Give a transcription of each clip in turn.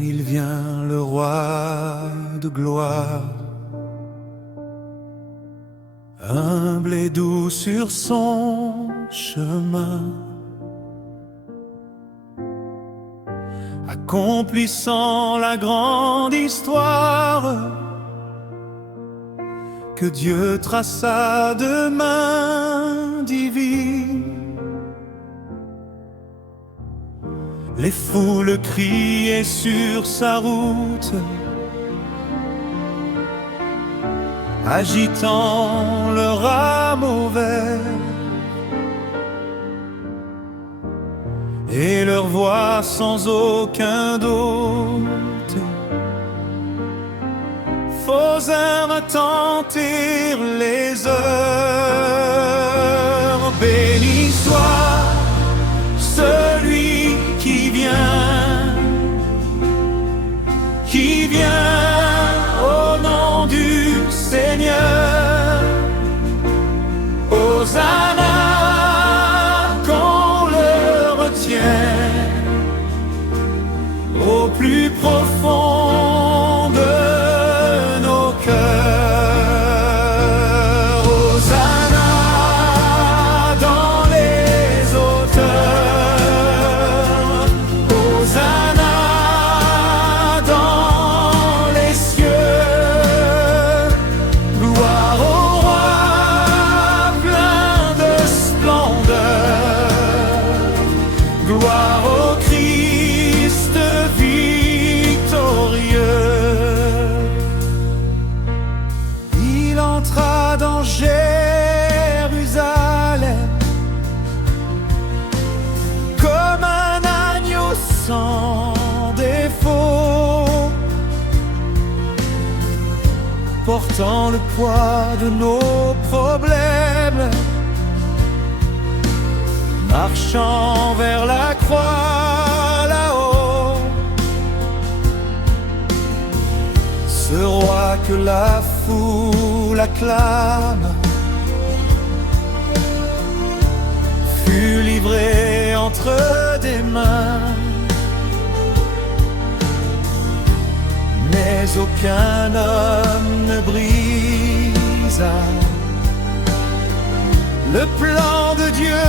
il vient, le roi de gloire. Humble et doux sur son chemin, accomplissant la grande histoire que Dieu traça de main divine. Les foules criaient sur sa route, agitant le rameau vert, et leur voix sans aucun doute faisant retenter les heures. Béni soit celui qui vient au nom du Seigneur. Hosanna, qu'on le retient au plus profond de nos cœurs. Hosanna dans les hauteurs, Hosanna dans les cieux. Gloire au roi plein de splendeur, gloire au Christ victorieux. Il entra dans Jérusalem comme un agneau sans défaut, portant le poids de nos problèmes, marchant vers la croix là-haut. Ce roi que la foule acclame fut livré entre des mains, mais aucun homme ne brisa le plan de Dieu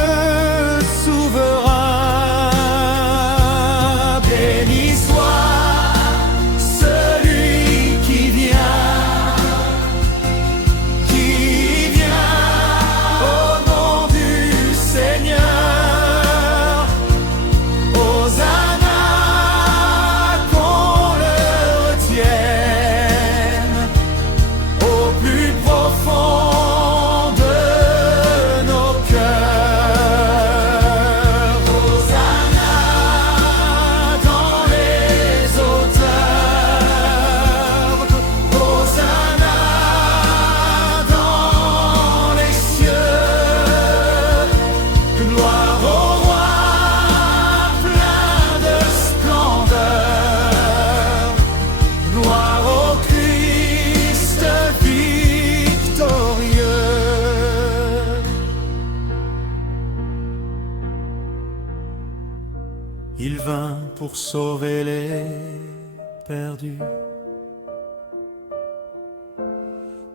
souverain. Béni soit celui qui vient au nom du Seigneur. Hosanna, qu'on le retienne au plus profond de nos cœurs. Hosanna dans les hauteurs, Hosanna dans les cieux. Gloire au roi plein de splendeur, gloire au Christ victorieux. Il vint pour sauver les perdus,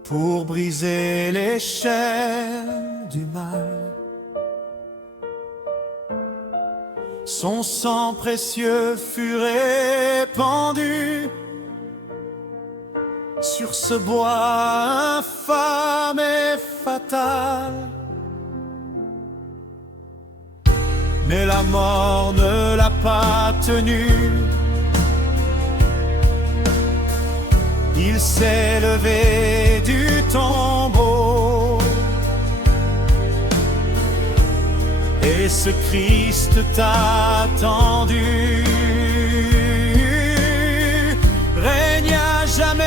pour briser les chaînes du mal. Son sang précieux fut répandu sur ce bois infâme et fatal. Mais la mort ne l'a pas tenu. Il s'est levé du tombeau, et ce Christ t'a attendu. Règne à jamais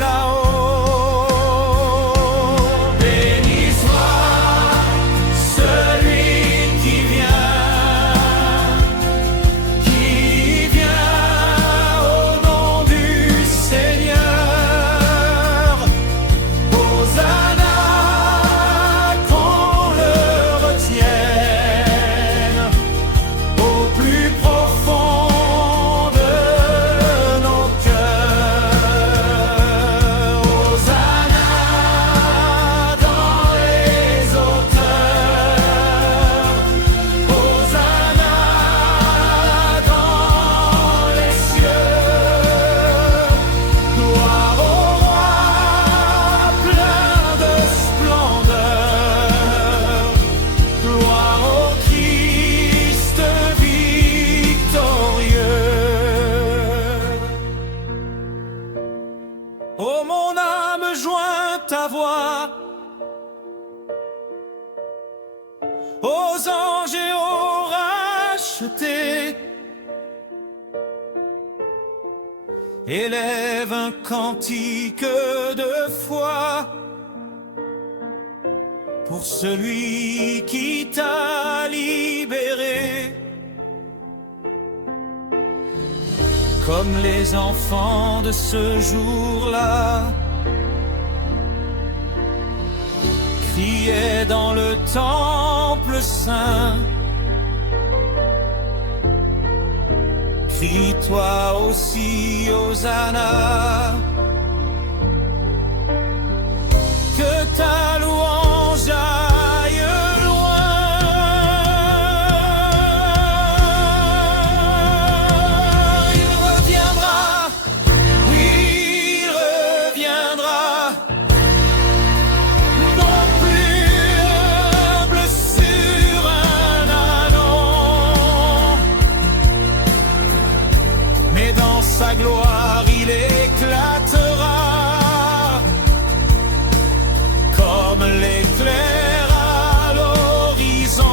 là-haut. Béni soit celui qui vient au nom du Seigneur. Hosanna, qu'on le retienne au plus profond Oh mon âme, joins ta voix aux anges et aux rachetés. Élève un cantique de foi pour celui qui t'a libéré. Comme les enfants de ce jour-là criaient dans le temple saint, crie toi aussi, Hosanna. Que ta louange aille loin. Il reviendra, oui, il reviendra, non plus humble sur un ânon, mais dans sa gloire il éclatera comme l'éclair à l'horizon.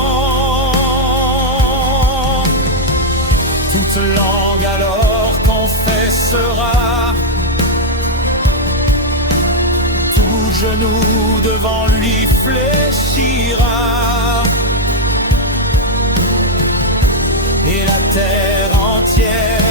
Toute langue alors confessera, tout genou devant lui fléchira, et la terre entière